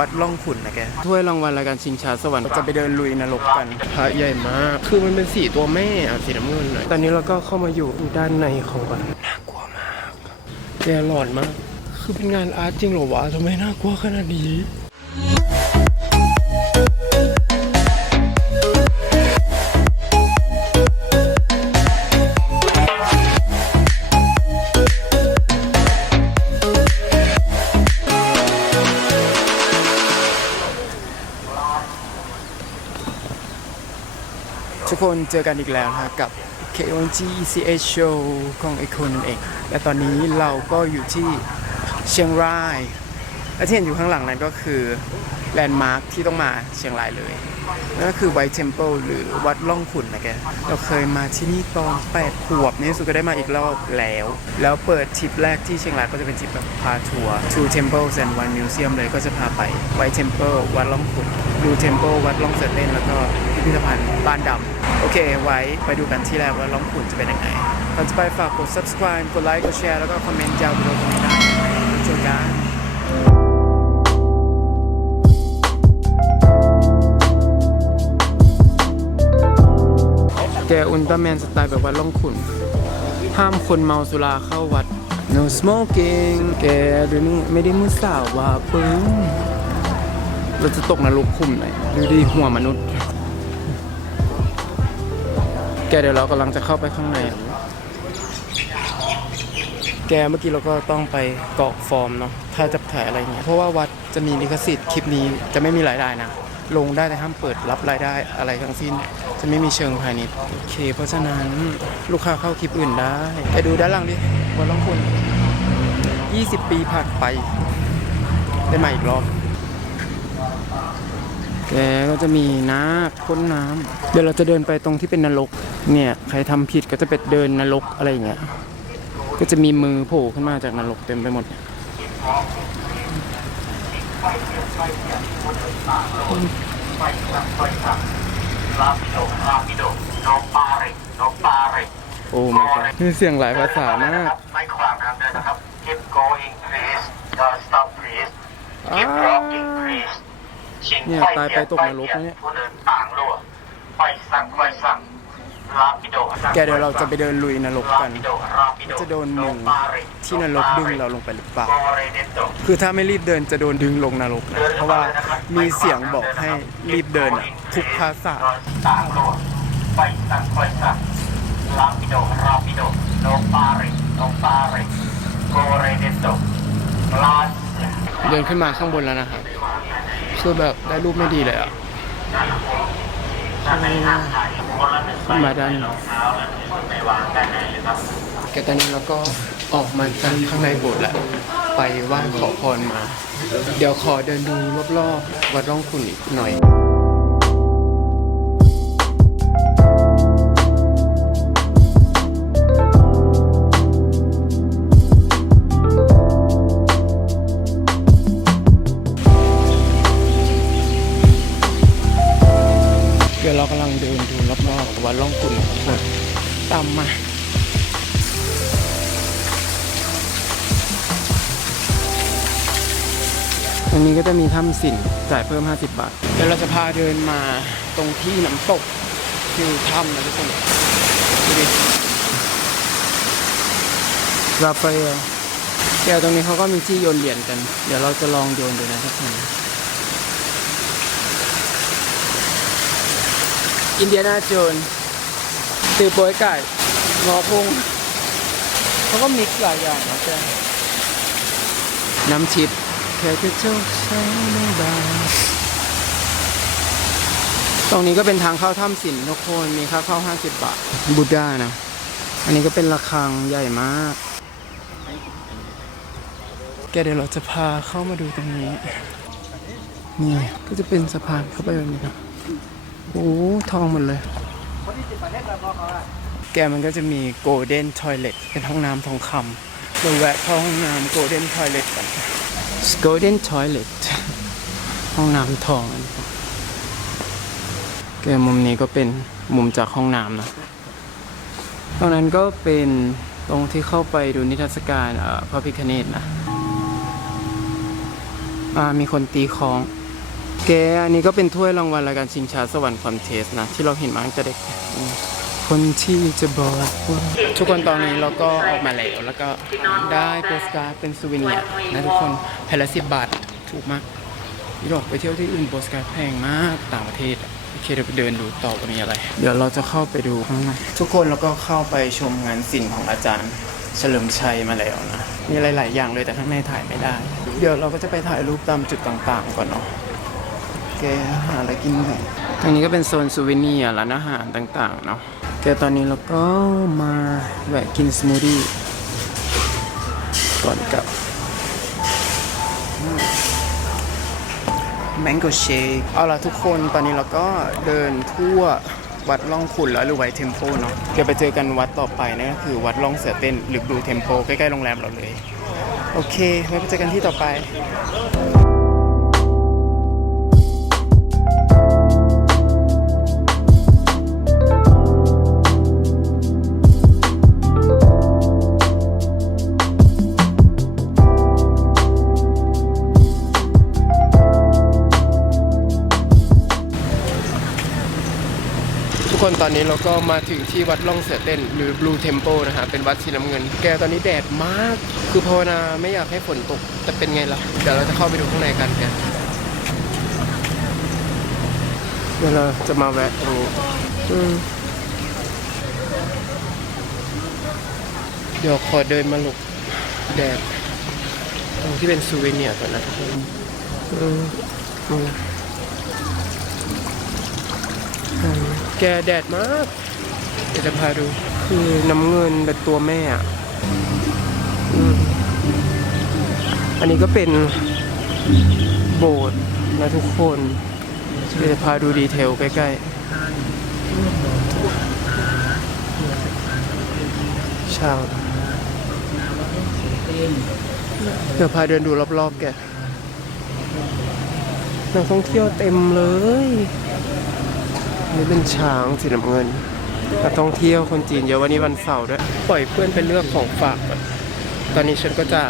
วัดล่องขุนนะแกถ้วยรางวัลรายการชิงช้าสวรรค์จะไปเดินลุยนรกกันพระใหญ่มาก คือมันเป็นสีตัวแม่อะสีน้ำเงินหน่อยตอนนี้เราก็เข้ามาอยู่ด้านในของวัดน่ากลัวมากแกหลอนมาก คือเป็นงานอาร์ตจริงเหรอวะทำไมน่ากลัวขนาดนี้ ทุกคนเจอกันอีกแล้วนะกับ K1G ECH Show ของไอคนนั่นเอง และตอนนี้เราก็อยู่ที่เชียงราย และที่เห็นอยู่ข้างหลังนั้นก็คือแลนด์มาร์คที่ต้องมาเชียงรายเลยนั่นก็คือ White Temple หรือวัดล่องขุนนะแกเราเคยมาที่นี่ตอน 8 ขวบนี่สุดก็ได้มาอีกรอบแล้ว แล้วเปิดทริปแรกที่เชียงรายก็จะเป็นทริปแบบพาทัวร์ Two Temples and One Museum เลยก็จะพาไป White Temple วัดล่องขุนดูเทมเ l ิลวัดล่องเสือเต้นแล้วก็พิพิธภัณฑ์บ้านดำ โอเค ไว้ไปดูกันที่แรกว่าล่องขุนจะเป็นยังไงก่อนจะไปฝากกด subscribe กดไลค์ กดแชร์ แล้วก็คอมเมนต์ยาววิดีโอตรงนี้ได้เจอกันแกอุลตร้าแมนสไตล์แบบว่าล่องขุน ห้ามคนเมาสุราเข้าวัด no smoking แกดูนี่ไม่ได้มือสาวว่าปึ้งเราจะตกนรกคุมไหนดูดีหัวมนุษย์ แกเดี๋ยวเรากำลังจะเข้าไปข้างใน แกเมื่อกี้เราก็ต้องไปกรอกฟอร์มเนาะ ถ้าจะถ่ายอะไรเงี้ย เพราะว่าวัดจะมีลิขสิทธิ์คลิปนี้จะไม่มีรายได้นะ ลงได้แต่ห้ามเปิดรับรายได้อะไรทั้งสิ้น จะไม่มีเชิงพาณิชย์ โอเค เพราะฉะนั้นลูกค้าเข้าคลิปอื่นได้แกดูด้านหลังดิวันลองคุณ 20 ปีผ่านไป ได้มาอีกรอบ แกก็จะมีน้ำพ่นน้ำเดี๋ยวเราจะเดินไปตรงที่เป็นนรกเนี่ยใครทำผิดก็จะไปเดินนรกอะไรอย่างเงี้ยก็จะมีมือโผล่ขึ้นมาจากนรกเต็มไปหมด Rapido, rapido, no pare, no pare. โอ้ my god มีเสียงหลายภาษามากไม่ขวางทางเดินนะครับ Keep going please Don't stop please Keep walking please ชิง เนี่ยตายไปตกนรกนะเนี่ยแกเดี๋ยวเราจะไปเดินลุยนรกกันจะโดนมือ no pare, ที่นรกดึงเราลงไปหรือเปล่าคือถ้าไม่รีบเดินจะโดนดึงลงนรกนะเพราะว่ามีเสียงบอกให้รีบเดินทุกภาษาไฟสั่งไฟสั่ง Rapido, rapido, no pare, no pare, corre dentro, Grazie. เดินขึ้นมาข้างบนแล้วนะครับ คือแบบได้รูปไม่ดีเลยอะมาด้านแกตอนนี้เราก็ออกมาจากข้างในโบสถ์แล้วไปไหว้ขอพรมา เดี๋ยวขอเดินดูรอบๆวัดร่องขุนอีกหน่อย กำลังเดินดูรอบๆวัดร่องขุนทุกคนตามมาอันนี้ก็จะมีถ้ำสินจ่ายเพิ่ม 50 บาท เดี๋ยวเราจะพาเดินมาตรงที่น้ำตกคือถ้ำนะทุกคนดูดิราฟาเอลเดี๋ยวตรงนี้เขาก็มีที่โยนเหรียญกัน เดี๋ยวเราจะลองโยนดูนะทุกคน อินเดียนาโจนตือโปยไก่งอพุงเขาก็มิกหลายอย่างนะจ๊ะน้ำชิปแค่จะโชคชัยไม่บายตรงนี้ก็เป็นทางเข้าถ้ำสินทุกคนมีค่าเข้า 50 บาทบูดานะ อันนี้ก็เป็นระฆังใหญ่มาก แกเดี๋ยวเราจะพาเข้ามาดูตรงนี้ นี่ก็จะเป็นสะพานเข้าไปแบบนี้นะ โอ้ทองหมดเลย แกมันก็จะมีโกลเด้นทอยเล t เป็นห้องน้ำทองคำเราแวะเข้าห้องน้ำโกลเด้นทอยเล t กันโกลเด้นทอยเล t ห้องน้ำทองแกมุมนี้ก็เป็นมุมจากห้องน้ำนะตรงนั้นก็เป็นตรงที่เข้าไปดูนิทรรศการพ่อพระพิคเนตนะมีคนตีของ แกอันนี้ก็เป็นถ้วยรางวัลรายการชิงช้าสวรรค์คอนเทสนะ ที่เราเห็นมาตั้งแต่เด็ก คนที่จะบอกว่าทุกคนตอนนี้เราก็ออกมาแล้ว แล้วก็ได้โปสการ์ดเป็นซูวิเนียนะทุกคนแผ่นละสิบบาทถูกมากนี่ดอกไปเที่ยวที่อื่นโปสการ์ดแพงมากต่างประเทศโอเคเดี๋ยวไปเดินดูต่อว่ามีอะไร เดี๋ยวเราจะเข้าไปดูข้างในทุกคนเราก็เข้าไปชมงานศิลป์ของอาจารย์เฉลิมชัยมาแล้วนะ มีหลาย ๆ อย่างเลยแต่ข้างในถ่ายไม่ได้ เดี๋ยวเราก็จะไปถ่ายรูปตามจุดต่าง ๆ ก่อนเนาะ แกหาอะไรกินหน่อยทางนี้ก็เป็นโซนซูเวเนียร์ร้านอาหารต่างๆเนาะแกตอนนี้เราก็มาแวะกินสมูทตี้ก่อนกลับแมงโกเชคเอาล่ะทุกคนตอนนี้เราก็เดินทั่ววัดล่องขุนแล้วหรือไวเทมโพเนาะเดี๋ยวไปเจอกันวัดต่อไปนั่นก็คือวัดล่องเสือเต้นหรือบลูเทมโพใกล้ๆโรงแรมเราเลย โอเคไว้ไปเจอกันที่ต่อไป คนตอนนี้เราก็มาถึงที่วัดล่องเสือเต้นหรือ Blue Temple นะฮะเป็นวัดสีน้ำเงิน แกตอนนี้แดดมาก คือภาวนาไม่อยากให้ฝนตก แต่เป็นไงล่ะ เดี๋ยวเราจะเข้าไปดูข้างในกันแกเดี๋ยวเราจะมาแวะดูอืมเดี๋ยวขอเดินมาหลบแดดตรงที่เป็นซูเวเนียร์ก่อนนะทุกคนอืม แกแดดมากเดี๋ยวจะพาดู คือน้ำเงินเป็นตัวแม่อะอันนี้ก็เป็นโบสถ์นะทุกคนเดี๋ยวจะพาดูดีเทลใกล้ๆช่างเดี๋ยวพาเดินดูรอบๆแกนักท่องเที่ยวเต็มเลย นี่เป็นช้างสีน้ำเงินนักท่องเที่ยวคนจีนเยอะวันนี้วันเสาร์ด้วย ปล่อยเพื่อนไปเลือกของฝาก ตอนนี้ฉันก็จะ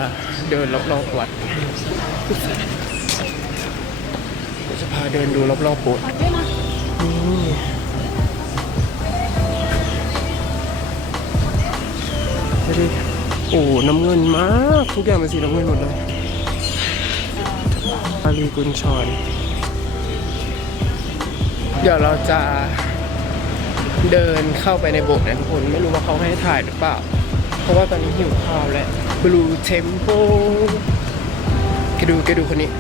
เดินรอบๆวัดจะพาเดินดูรอบๆโบสถ์นี่ดูดิโอ้น้ำเงินมาก ทุกอย่างเป็นสีน้ำเงินหมดเลยอาลีกุญชร เดี๋ยวเราจะเดินเข้าไปในโบสถ์นะทุกคนไม่รู้ว่าเขาให้ถ่ายหรือเปล่า เพราะว่าตอนนี้หิวข้าวแล้ว Blue Temple แกดูแกดูคนนี้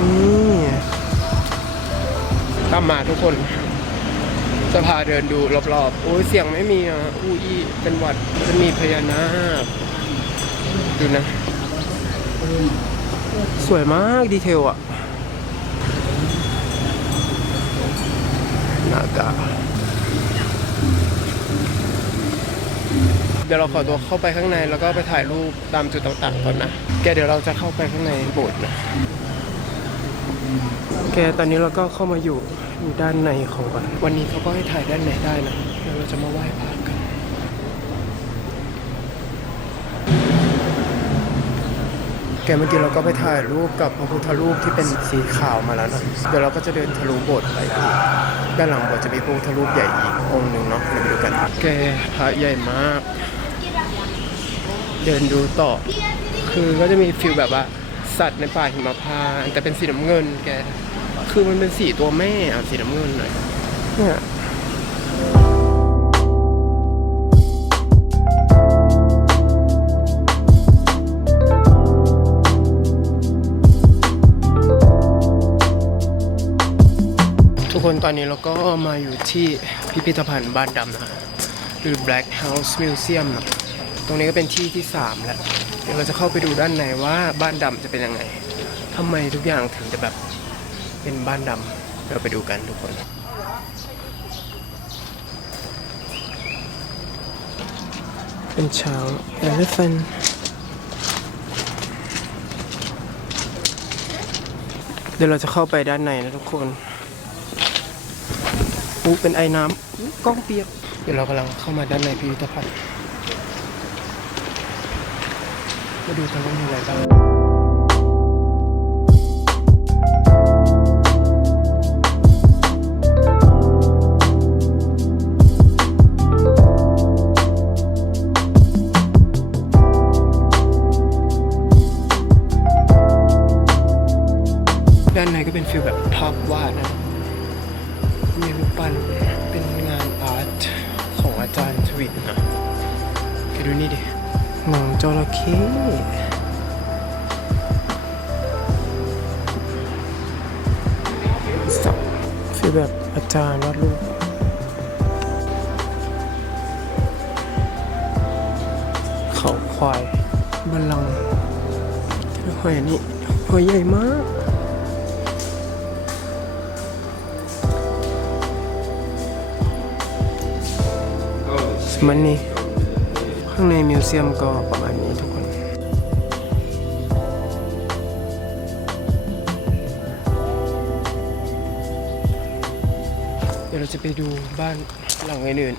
นี่ตามมาทุกคน จะพาเดินดูรอบๆโอ้ยเสียงไม่มีอะอู้อี้เป็นวัดจะมีพญานาคดูนะ สวยมากดีเทลอะ นากา เดี๋ยวเราขอตัวเข้าไปข้างในแล้วก็ไปถ่ายรูปตามจุดต่างๆก่อนนะ แกเดี๋ยวเราจะเข้าไปข้างในโบสถ์นะ แกตอนนี้เราก็เข้ามาอยู่ด้านในของวัดวันนี้เขาก็ให้ถ่ายด้านในได้นะเดี๋ยวเราจะมาไหว้พระกัน แกเมื่อกี้เราก็ไปถ่ายรูปกับพระพุทธรูปที่เป็นสีขาวมาแล้วนะเดี๋ยวเราก็จะเดินทะลุโบสถ์ไปอีกด้านหลังโบสถ์จะมีพระพุทธรูปใหญ่อีกองค์หนึ่งเนาะเดี๋ยวไปดูกันแกพระใหญ่มาก เดินดูต่อ คือก็จะมีฟิลแบบว่าสัตว์ในป่าหิมพานต์แต่เป็นสีน้ำเงินแก คือมันเป็นสีตัวแม่อะสีน้ำเงินหน่อยเนี่ย กคนตอนนี้เราก็มาอยู่ที่พิพิธภัณฑ์บ้านดำนะหรือ Black House Museum นะตรงนี้ก็เป็นที่ที่ 3 แล้ว เดี๋ยวเราจะเข้าไปดูด้านในว่าบ้านดำจะเป็นยังไงทำไมทุกอย่างถึงจะแบบเป็นบ้านดำเราไปดูกันทุกคนเป็นช้าง elephant เดี๋ยวเราจะเข้าไปด้านในนะทุกคน ปูเป็นไอ้น้ำกล้องเปียก เดี๋ยวเรากำลังเข้ามาด้านในพิพิธภัณฑ์ มาดูทางนู้นมีอะไรบ้าง แบบอาจารย์วาดรูปเขาควายบัลลังก์หอยนนี้หอยใหญ่มากมันนี่ข้างในมิวเซียมก็ประมาณนี้ เดี๋ยวเราจะไปดูบ้านหลังอื่น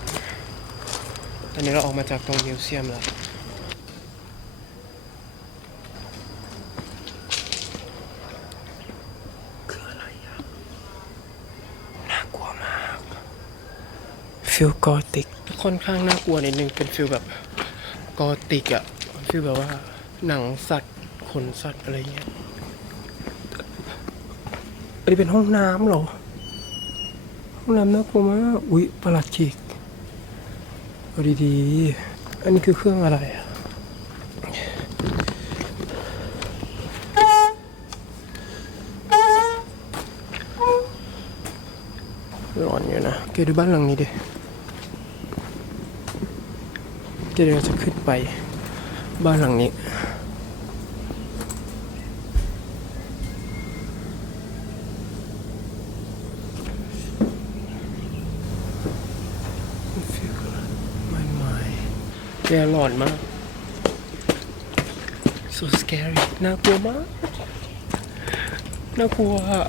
ๆตอนนี้เราออกมาจากตรงมิวเซียมแล้วคืออะไรอะน่ากลัวมากฟิลกอติกค่อนข้างน่ากลัวนิดนึงเป็นฟิลแบบกอติกอะฟิลแบบว่าหนังสัตว์ขนสัตว์อะไรเงี้ยอันนี้เป็นห้องน้ำเหรอ ห้องน้ำน่ากลัวมากอุ๊ยประหลัดขีกเอาดีๆอันนี้คือเครื่องอะไรอะร้อนอยู่นะเกดูบ้านหลังนี้ดิเดี๋ยวเราจะขึ้นไปบ้านหลังนี้ ฟิลไม่ไม่ แกหลอนมาก so scary น่ากลัวมาก น่ากลัวอะ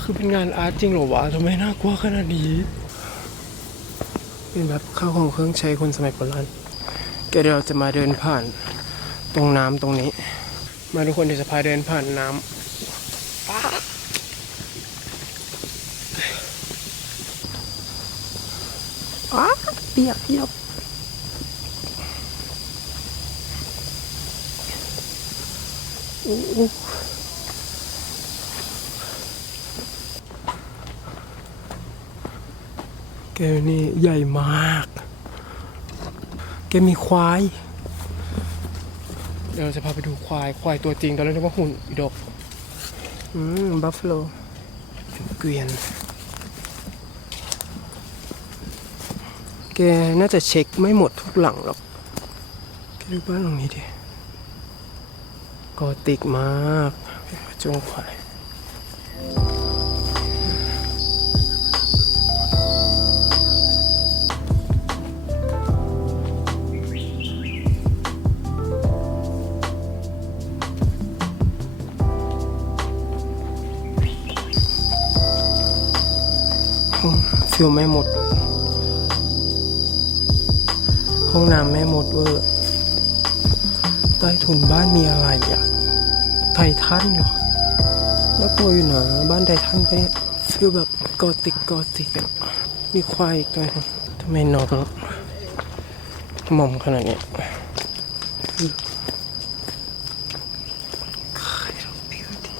คือเป็นงานอาร์ตจริงเหรอวะทำไมน่ากลัวขนาดนี้ เป็นแบบข้าวของเครื่องใช้คนสมัยโบราณแกเดี๋ยวเราจะมาเดินผ่านตรงน้ำตรงนี้ มาทุกคนเดี๋ยวจะพาเดินผ่านน้ำป๊าอ้า เปียกเปียกโอ้โหแกนี่ใหญ่มาก แกมีควาย เดี๋ยวเราจะพาไปดูควาย ควายตัวจริงตอนแรกนึกว่าหุ่นอีดอกอืม บัฟฟาโลเกวียน แกน่าจะเช็คไม่หมดทุกหลังหรอกแกดูบ้านหลังนี้ดิกอติกมากจงควายฟิลไม่หมด ห้องน้ำไม่หมดเวอร์ใต้ถุนบ้านมีอะไรอะ ไททันเหรอน่ากลัวอยู่นะบ้านไททันไปเนี่ยฟิลแบบกอติกกอติกอะมีควายอีกตัวหนึงทำไมนองหม่อมขนาดนี้ยใครเราพิวดิ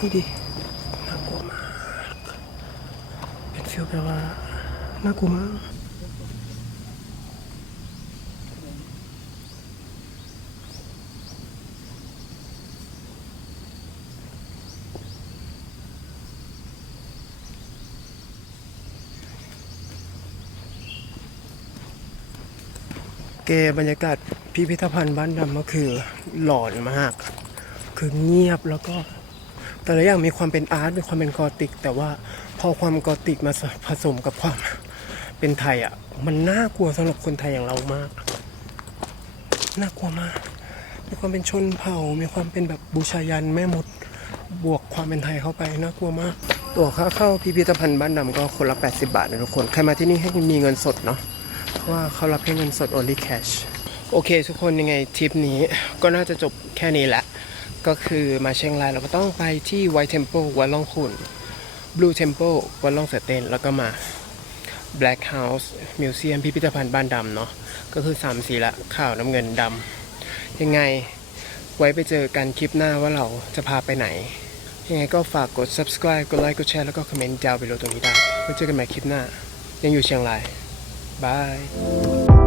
นี่ดิ น่ากลัวมาก เป็นฟิลแบบว่าน่ากลัวมากเกบรรยากาศพิพิธภัณฑ์บ้านดำก็คือหลอนมาก คือเงียบแล้วก็ แต่ละอย่างมีความเป็นอาร์ตมีความเป็นกอติก แต่ว่าพอความกอติกมาผสมกับความเป็นไทยอะ มันน่ากลัวสำหรับคนไทยอย่างเรามาก น่ากลัวมาก มีความเป็นชนเผ่า มีความเป็นแบบบูชายันแม่มดบวกความเป็นไทยเข้าไปน่ากลัวมาก ตั๋วค่าเข้าพิพิธภัณฑ์บ้านดำก็คนละ 80 บาทนะทุกคน ใครมาที่นี่ให้มีเงินสดเนาะเพราะว่าเขารับแค่เงินสด only cash โอเค ทุกคนยังไงทริปนี้ก็น่าจะจบแค่นี้แหละ ก็คือมาเชียงรายเราก็ต้องไปที่ White Temple วัดล่องขุน Blue Temple วัดล่องเสือเตนแล้วก็มา Black House Museum พิพิธภัณฑ์บ้านดำเนาะก็คือ 3 สีละขาวน้ำเงินดำยังไงไว้ไปเจอกันคลิปหน้าว่าเราจะพาไปไหน ยังไงก็ฝากกด subscribe กดไลค์กดแชร์แล้วก็คอมเมนต์ดาวไปโลตรงนี้ได้ไว้เจอกันใหม่คลิปหน้า ยังอยู่เชียงรายบาย